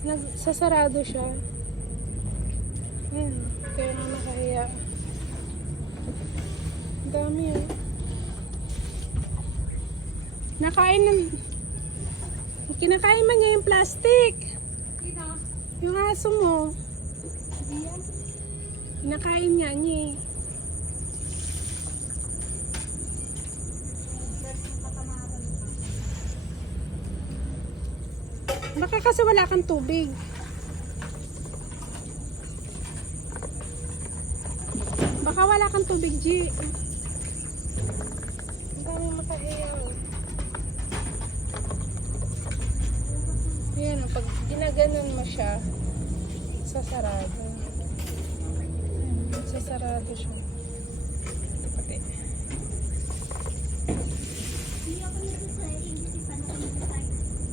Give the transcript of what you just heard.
Nagsasarado siya. Ayan, kaya nga nakahiya. Ang dami eh. Kinakain man niya yung plastic. Yung aso mo. Kinakain nga niya eh. Baka kasi wala kang tubig. Baka wala kang tubig, G. Ang dami makahiyaw. Ayan, pag ginaganon mo siya, sasarado. Ayan, sasarado siya.